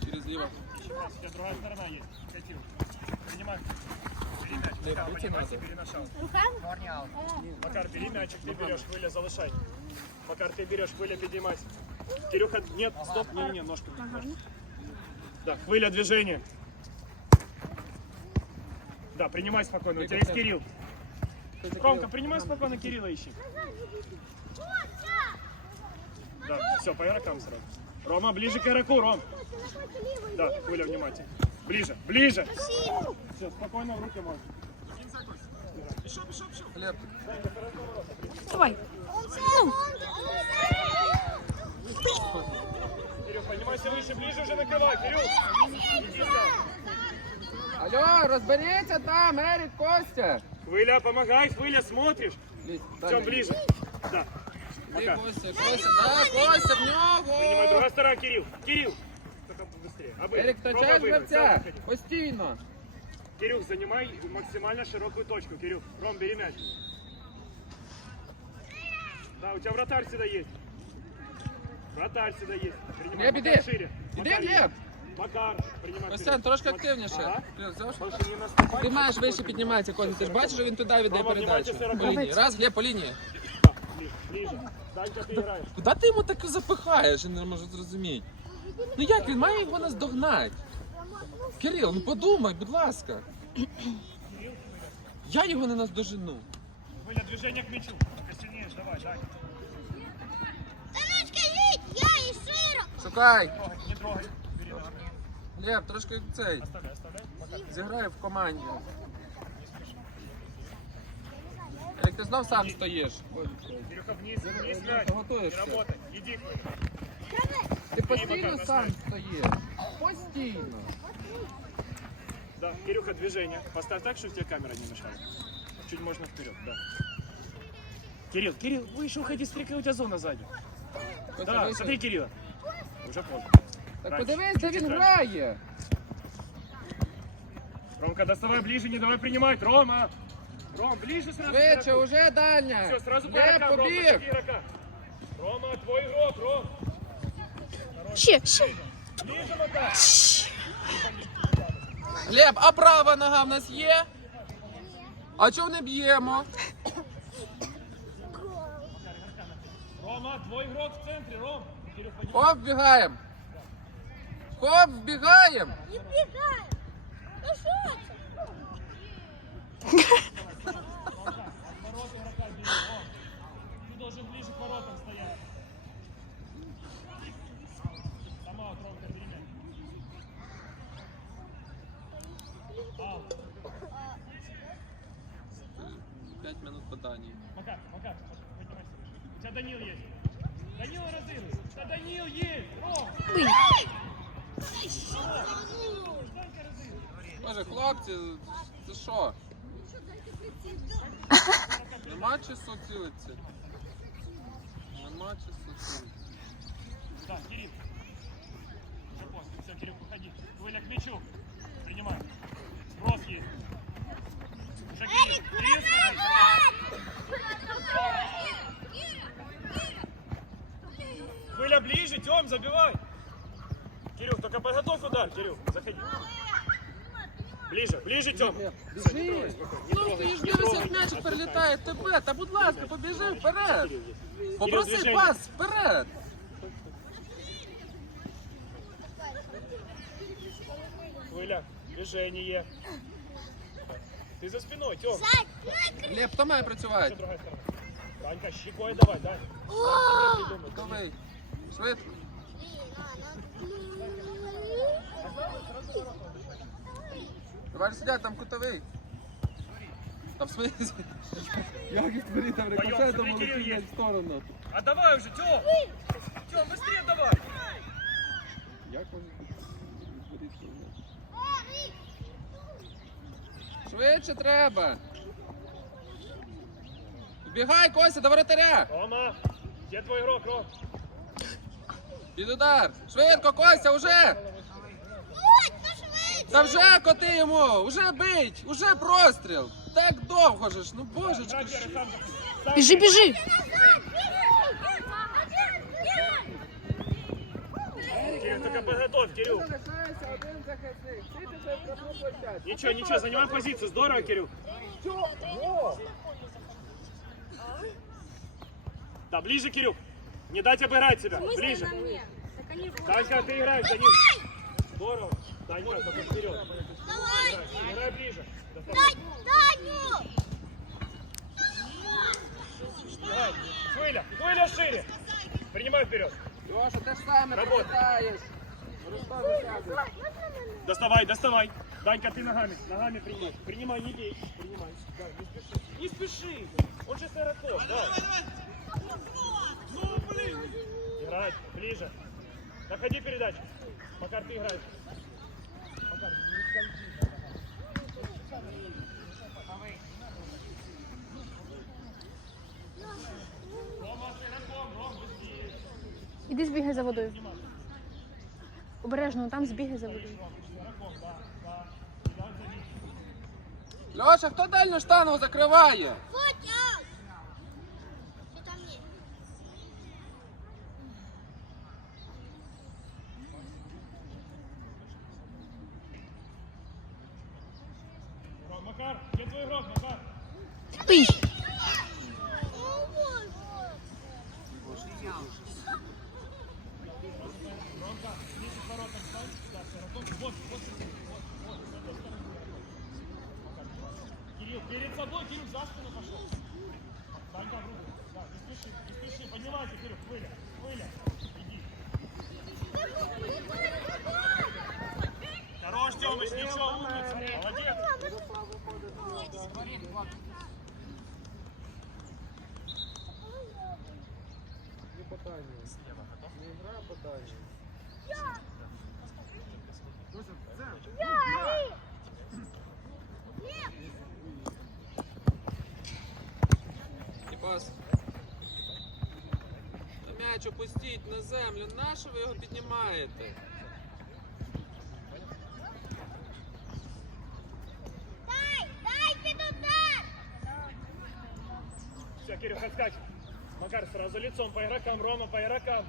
Через. У тебя другая сторона есть. Катил. Принимай. Бери мяч. Пока, поднимайся, бери на шаг. Макар, бери мячик, ты берешь, Хвиля, залишай. Макар, ты берешь, Хвиля, поднимайся. Кирюха, нет, стоп, не, не, ножку. Да, Хвиля, движение. Да, принимай спокойно, у тебя есть Кирилл. Ромка, принимай спокойно Кирилла ищи. Да, все, по игрокам сразу. Рома, ближе к игроку, Ром. Да, Хвиля, внимательно. Ближе, ближе. Все, спокойно в руки можно. Глеб, Давай. Кирилл, поднимайся выше, ближе уже накрывай. Кирилл, иди сам. Алло, розберіться там, Ерік, Костя. Хвиля, помогай, Хвиля, смотришь. Лізь, Тем далі. ближе. Да. Ти, Пока. Костя, Костя, да, Костя, в Принимай, нього. другая сторона, Кирилл. Кирилл. Только быстрее. Обыгрывай. Ерік, Пробуй втрачаєш обыгрывать, гравця. сам выходи. Постійно. Кирилл, занимай максимально широкую точку. Кирилл, Ром, бери мяч. Да, у тебя вратарь всегда есть. Вратарь всегда есть. Принимай. Глеб, Макар иди. шире. Іди, Макар, Глеб. Макар, принимай. Костян, вперед. трошки Мак- активніше. Ага. Плюс, взяв? Больше не наступай. Ти маєш вище підніматися, Костя. Ти ж бачиш, що він туди віддає Рома, передачу. внимайте, По лінії. Раз, Глеб, по лінії. Да, ближе, ближе. Куди ти йому так запихаєш? Я не можу зрозуміти. Ну як він має його наздогнати? Кирил, ну подумай, будь ласка. Я його не наздожену. Выля, движение к мячу. Костянеешь, давай, дай. Я і широко. Шукай. Трогай, не трогай. Бери ногами. Трошки цей. Оставляй, оставляй. Зіграє в команді. Як ти знов сам стоїш. Кирюха, вниз, вниз Ты мяч. готовишься? Не работай. Иди, Хвиля. Ти постійно Макар, сам доставай. стоїш. Постійно. Да, Кирюха, движение. Поставь так, чтобы тебе камера не мешала. Чуть можно вперед, да. Кирилл, Кирилл, выше уходи, стрикай, у тебя зона сзади. Костя, Да, вийшов. смотри, Кирилла. Уже поздно. Так Раньше. подивись, де Чуть-чуть він раньше. грає. Ромка, доставай ближе, не давай принимать. Рома! Ром, ближе сразу. Швидше, уже дальня. Все, сразу по игрокам, Рома, побіг. игрока. Рома, твой игрок, Ром. Ще, ще. Ближе, Макар. Глеб, а права нога в нас є? А чого не б'ємо? Рома, твой игрок в центре, Ром. Кирюх, поднимай. Хоп, вбігаємо. Хоп, вбігаємо. Не бігай. Ну Ром. Ты П'ять минут подання. Макар, Макар, поднимайся. У тебя Данил есть. Данил разыгрывай. Да Данил есть. Ром. Боже, хлопці, це що? Нема часу цілиться. Нема часу цілиться. Да, Кирилл. Уже поздно. Все, Кирилл, уходи. Хвиля к мячу. Принимай. Сброс есть. Уже Кирилл. Кирилл, смотри. Хвиля ближе, Тем, забивай. Кирилл, только подготовь удар, Кирилл. Заходи. Ближе, ближе, Тем. Все, не трогай, спокойно. Не Ну, трогай, ти ж не дивишся, трогай. як м'ячик Отпускай. перелітає в тебе. Та будь ласка, побіжи вперед. Кирилл есть. Попроси движение. пас вперед. Хвиля, движение. Ты за спиной, Тем. Глеб, хто має працювати? другая сторона. Данька, щекой давай, Дань. Готовий. Швидко. Давай сидять, там кутовий. Та в смысле? Як їх двері там рикошетом смотри, Кирил летить є. в сторону? А давай уже, Тём! Тём, быстрее давай! Як вони Швидше треба. Бігай, Костя, до воротаря. Рома, где твой игрок, Ром? Під удар. Швидко, Костя, уже. Та вже коти йому, уже бить, уже простріл. Так довго же ж, ну божечко. ж. Бежи, бежи! Ничего, ничего, занимай позицию. Здорово, Кирилл. Да, ближе, Кирюк. Не дать обыграть тебя. Ближе. Танька, ты играешь за ним. Здорово. Данька, только вперед. Давай! Играй ближе. Дай, Даню! Хвиля, хвиля шире. Принимай вперед. Работай. повертаєш. Ростов висаджує. Доставай, доставай. Данька, ты ногами, ногами принимай. Принимай, не бей. Принимай. Да, не спеши. Не спеши. Он же игроков, да. Ну, блин. Играй, ближе. Доходи передачу. Макар, ты играешь. Іди збігай за водою. Обережно, там збігай за водою. Льоша, хто дальню штангу закриває? Фотя! Кирилл, перед собой, Кирилл, за спину пошел. Да, не спеши, не спеши. Поднимайся, Кирилл, хвыля, хвыля. Иди. Хорош, Тёмыч, ничего, умница. Молодец Не питання. Не гра, а питання. І пас. Та м'яч опустіть на землю. Нащо ви його піднімаєте? Дай, дай під удар! Все, Кирилл, отскачь. Макар, сразу лицом по игрокам, Рома по игрокам.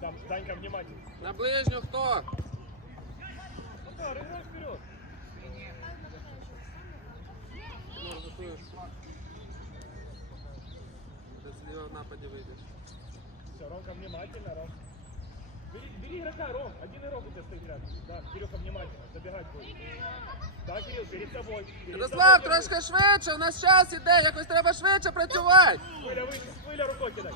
Там, Данька, внимательно. На ближню хто? Макар, играй вперед. Тимур, готуєш. Ти зліва в нападі вийдеш. Все, Ромка, внимательно, Ром. Бери, бери игрока, Ром. Один игрок у тебя стоит рядом. Да, Кирюха, внимательно. Забегать будет. Да, Кирилл, перед собой. Перед Ярослав, собой. трошки швидше, у нас час іде, якось треба швидше працювати. Хвиля, выше, хвиля рукой кидай.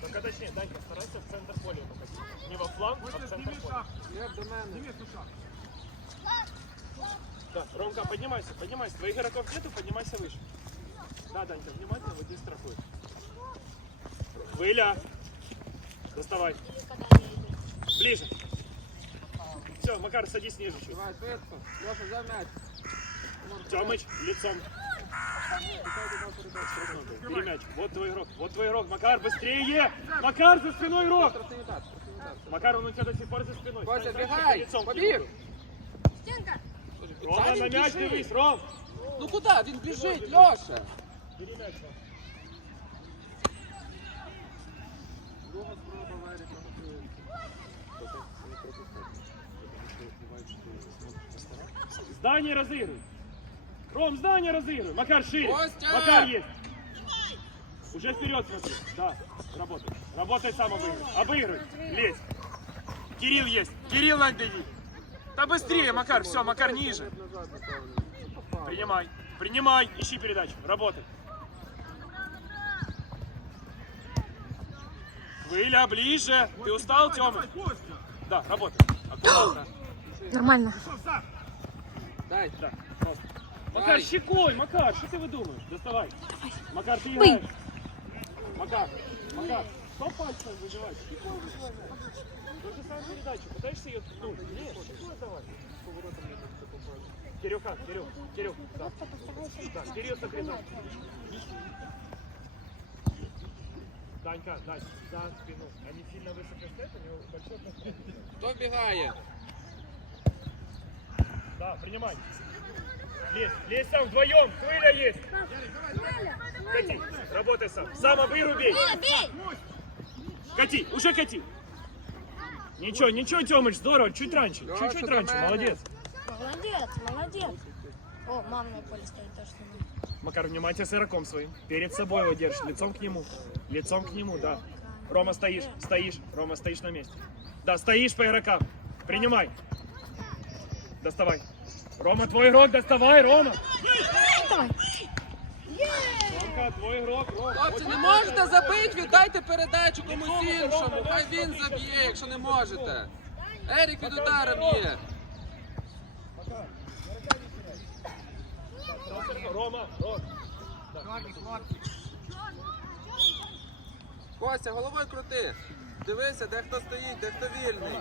Только точнее, Данька, старайся в центр поля выходить. Не во фланг, а в центр поля. Як до мене. Да, Ромка, поднимайся, поднимайся. Твоих игроков нету, поднимайся выше. Да, Данька, внимательно, вот здесь страхуй. Хвиля. Доставай. Ближе. Все, Макар, садись ниже чуть. Давай, швидко. Льоша, взяв м'яч. Тёмыч, лицом. Бери мяч. Вот твой игрок. Вот твой игрок. Макар, быстрее! Макар, за спиной игрок! Штрафний удар, штрафний удар. Макар, он у тебя до сих пор за спиной. Костя, Стань, стань, бегай! лицом к Побег! нему. Стенка! Рома, Та на він мяч біжить. дивись, Ром! Ну куди? Він біжить, Льоша. Бери мяч, Ром. Здание разыгрывай. Ром, здание разыгрывай. Макар, шире. Костя! Макар есть. Уже вперед смотри. Да, работай. Работай сам обыгрывай. Обыгрывай. Лезь. Кирилл есть. Кирилл надо иди. Да быстрее, Макар. Все, Макар ниже. Принимай. Принимай. Ищи передачу. Работай. Хвиля, ближе. Ты устал, Тёма? Да, работай. Аккуратно. Нормально. Дай. Да, просто. Макар, щекой, Макар, что ты выдумаешь? Доставай. Макар, ты играешь. Макар, Макар, что пальцем выживать? Щекой выживай. То же самое передачу, пытаешься ее ткнуть? Нет, щекой давай. Кирюха, Кирюх, Кирюх, да. Да, Кирилл согревай. Данька, Дань, за спину. Они сильно высоко стоят, у него большой. Хто бігає? Да, принимай. Лезь, лезь сам вдвоем, хвиля есть. Кати, работай сам. Сам обыру бей. О, бей! Кати, уже кати. Ничего, ничего, Тёмыч, здорово, чуть раньше, Да, чуть-чуть раньше, молодец. Молодец, молодец. О, мама на поле стоит, то, что мы. Макар, внимательно с игроком своим. Перед собой его держишь, лицом к нему. Лицом к нему, да. Рома, стоишь, стоишь. Рома, стоишь на месте. Да, стоишь по игрокам. Принимай. Доставай. Рома, твой игрок, доставай, Рома. Давай. Твой игрок, Рома. Хлопці, не можете забити, віддайте передачу комусь іншому. Хай він заб'є, якщо не можете. Ерік від ударом є. Рома, Рома. Костя, головою крути. Дивися, де хто стоїть, де хто вільний.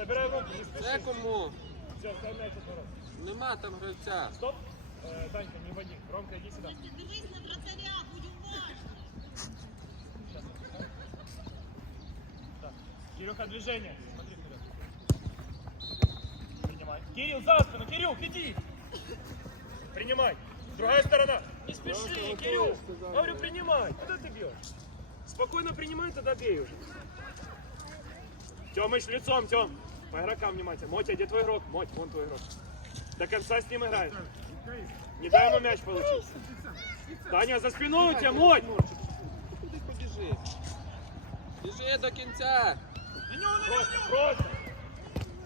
Забирай руки, не Це спеши. кому? Все, ставь мяч один раз. Нема там гравця. Стоп. Э, Данька, не води. Ромка, иди сюда. Щас. Да. Кирюха, движение. Смотри вперед. Принимай. Кирилл, за спину. Кирилл, иди. Принимай. Другая сторона. Не спеши, Кирилл. Говорю, принимай. Куда ты бьешь? Спокойно принимай, тогда бей уже. Тёмыч, лицом, Тём. По игрокам внимательно. Мотя, где твой игрок? Моть, вон твой игрок. До конца с ним играет. Не дай ему мяч получить. Таня, за спиной у тебя, Моть. Куди побіжи? Біжи до кінця. Просто, просто.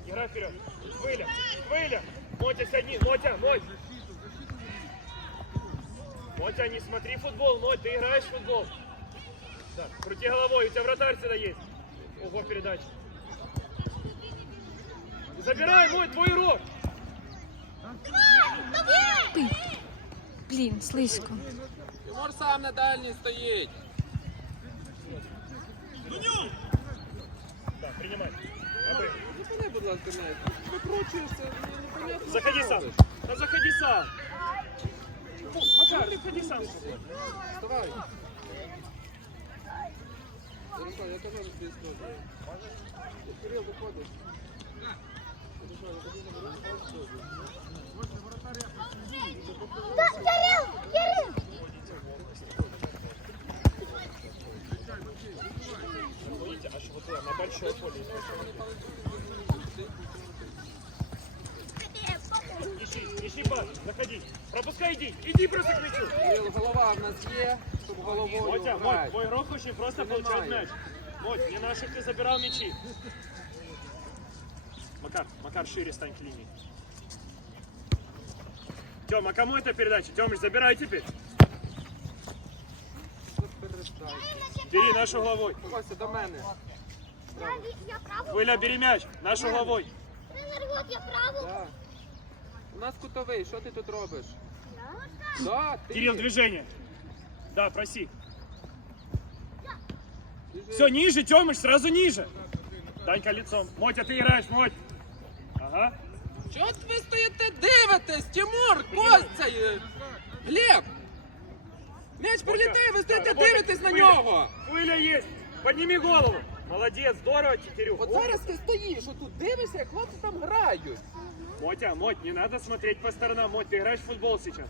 Играй вперед. Хвиля, хвиля. Мотя, сядни. Мотя, Моть. Мотя, не смотри футбол, Моть, ты играешь в футбол. Да, крути головой, у тебя вратарь всегда есть. Ого, передача. Забирай, Моть, твой урок. Ти. Блін, слизько. Тимур сам на дальній стоїть. Да, принимай. Обы. Зупини, будь ласка, м'яч. Викручуєшся, ну, непонятно. Заходи що сам. робиш. Да заходи сам. Макар, ты ходи сам. Вставай. Ярослав, я теж тобі скажу. Кирил, виходиш. Ярослав, я тобі заберу, виходиш. Кирилл, Кирилл. Ищи, ищи пас, заходи. Пропускай, иди, иди просто к мячу. Кирил, голова в нас є, щоб головою Мотя, Моть, грати. твой игрок очень просто получает мяч. Моть, не наших ты забирал мячи. Макар, Макар, шире стань к линии. Тём, а кому эта передача? Тёмыч, забирай теперь. Бери нашу головой. Костя, до мене. Я, я право. Хвиля, бери мяч. Нашу головой. Тренер, вот я право. Да. У нас кутовий, що ти тут робиш? Да, ти. Кирилл, движение. Да, проси. Все, ниже, Тёмыч, сразу ниже. Данька лицом. Мотя, ты играешь, Моть. Ага. Чого от ви стоїте, дивитесь? Тимур, Костя, е, Глеб! М'яч прилітає, ви стоїте, Работай. дивитесь на Хвиля. нього! Хвиля есть. Подними голову. Молодец, здорово, Кирюх. От зараз ти стоїш, отут дивишся, як хлопці там грають. Мотя, Моть, не надо смотреть по сторонам. Моть, ты играешь в футбол сейчас.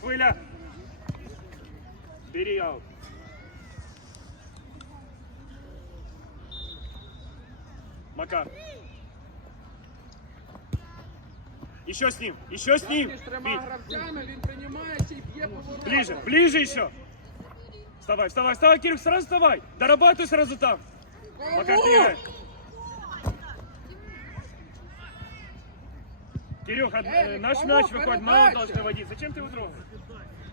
Хвиля. Бери аут. Макар. Еще с ним, еще с ним. Між трьома Бить. гравцями він приймає і б'є поворот. Ближе, ближе еще. Вставай, вставай, вставай, Кирюх, сразу вставай. Дорабатывай сразу там. Макар, ты играешь. Кирюх, от- э, Эрик, наш кому мяч выходит, мало передача? должны водить. Зачем ты его трогал?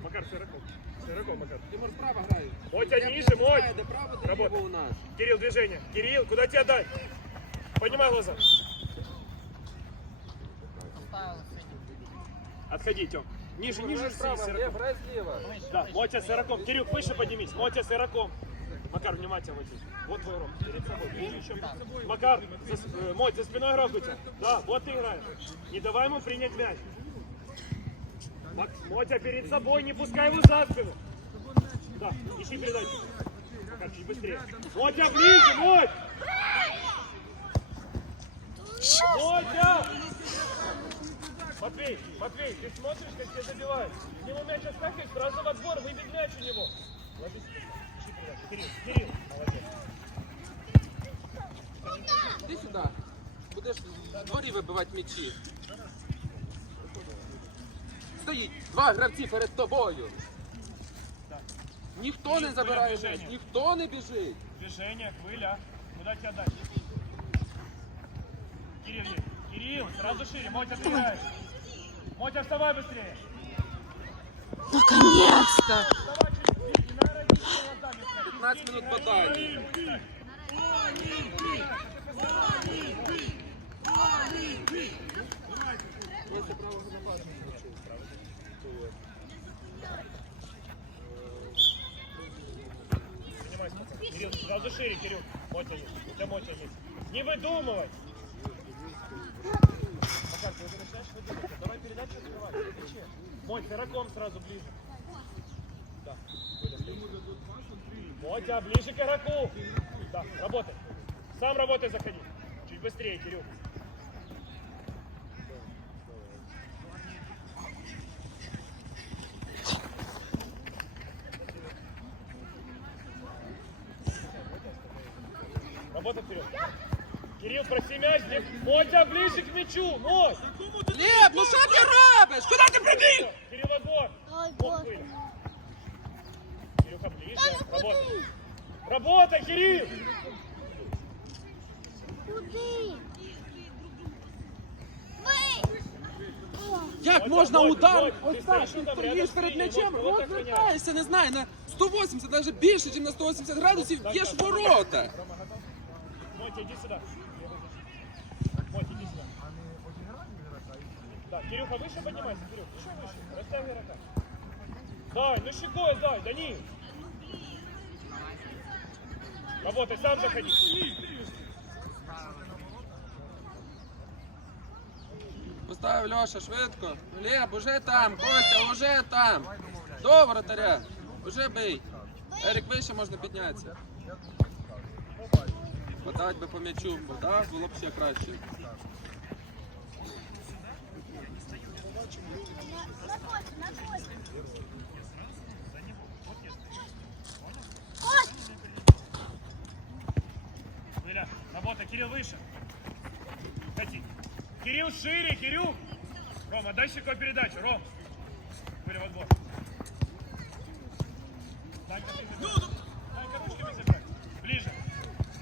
Макар, широко. Широко, Макар. Тимур справа грає. Мотя, Я ниже, не знаю, Моть. Де право, де Работай. ліво у нас. Кирилл, движение. Кирилл, куда тебя дать? Поднимай глаза. Отходи, Тём. Ниже, ниже. Глеб, грай зліва. Да, Мотя с Ираком. Кирюк, выше поднимись. Мотя с. Макар, внимательно вот здесь. Вот твой ром. Перед собой. Ближе еще. Макар, за, э, Моть, за спиной игрок у тебя. Да, вот ты играешь. Не давай ему принять мяч. Мак- Мотя перед собой, не пускай его за спину. Да, ищи передачу. Макар, чуть быстрее. Мотя ближе, Моть! Мотя! Матвей, Матвей, ты смотришь, как тебя забивают. К нему мяч отскакивает, сразу в отбор, выбить мяч у него. Ложись. Ищи передачу. Кирилл, Кирилл, молодец. Іди сюди. Будеш в дворі вибивати м'ячі. Стоїть два гравці перед тобою. Ніхто не забирає м'яч, ніхто не біжить. Движение, хвыля. Куда тебя дать? Кирилл есть. Кирилл, сразу шире. Мотя, ты играешь. Мотя, вставай быстрее. Наконец-то! Вставай чуть-чуть. Не надо родить глазами. 15 минут подання. Поднимайся. Кирилл, сразу шире, Кирилл. Мотя есть. У тебя Мотя есть. Не выдумывай. Давай передачу открывай. Моть, игроком сразу ближе. Да. Мотя, ближе к игроку. Да, работай. Сам работай, заходи. Чуть быстрее, Кирилл. Работай вперед. Кирилл, проси мяч. Мотя, ближе к мячу. Моть. Глеб, ну що ти робиш? Куди ти прибіг? Кирилл, отбор. Ой, Вот Господи. вы. Кирюха, ближе. Работай. Работай, Кирилл. Куди? Ви! Як Мотя, можна Мотя, удар? Мотя, Ось ти так, стоїш ти там стоїш рядом перед з лінією, м'ячем, Мотя, вот так розвертаєшся, не знаю, на 180, навіть більше, ніж на 180 градусів, є ж ворота. Мотя, иди сюда. Кирюха, выше поднимайся, Кирюх, еще выше. Расставь игрока. Дай, ну щекой дай, Данил. Работай, сам заходи. Поставив Льоша швидко. Глеб, уже там, Костя, уже там. До воротаря. Уже бий. Ерік вище можна піднятися. Подать би по м'ячу, подав, було б ще краще. Выля, работай, Кирилл выше. Ходи. Кирилл шире, Кирилл. Рома, дай щекой передачу, Ром. Выля в отбор. Данька, ты. Данька, ручками забирай. Ближе.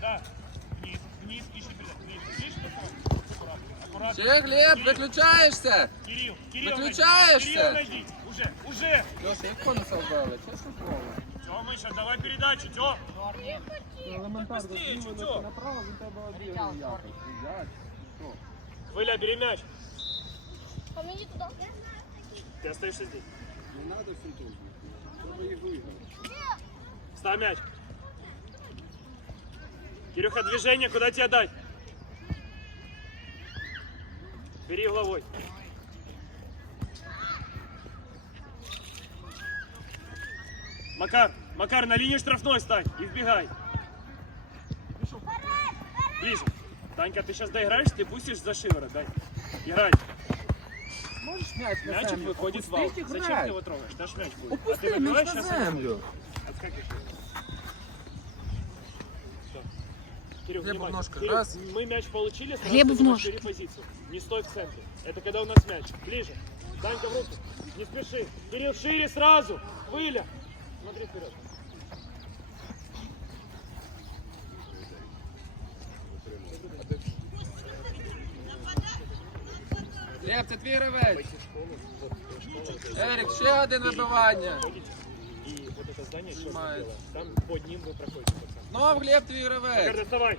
Да. Вниз, вниз, ищи передачу. Ближе. Аккуратно. Аккуратно. Ще Глеб, Кирилл, виключаєшся! Кирилл, Кирилл, Выключаешься? найди. Кирилл, найди. Уже, уже. Льоша, як конуса вбили? Чесно слово. Тём, Миша, давай передачу, Тём. Елементарно, Быстрее, зліво чуток. направо, він тебе обігає якось. Взять. Що? Выля, бери мяч. А мені туди? Ты остаешься здесь. Не треба фінту. Треба їх виграти. Ставь мяч. Кирюха, движение, куда тебе дать? Бери головой. Макар, Макар, на линию штрафной стань и вбегай. Ближе. Танька, ты сейчас доиграешь, ты пустишь за шиворот, дай. Играй. Можеш м'яч на Мячик выходит в вал. Зачем ты его трогаешь? Наш мяч будет. а ты м'яч на сейчас землю. Отскакиваешь. Кирилл, Глебу в ножках. Кирилл, Раз. мы мяч получили, сразу Глебу в ножки. позицию. Не стой в центре. Это когда у нас мяч. Ближе. Данька в руки. Не спеши. Кирилл, шире сразу. Выля. Смотри вперед. Глеб, це твій гравець. Ерік, ще один вибивання. И вот это здание черное Снимает. Там под ним вы проходите. Пацан. Знов Глеб твій Макар, гравець. доставай.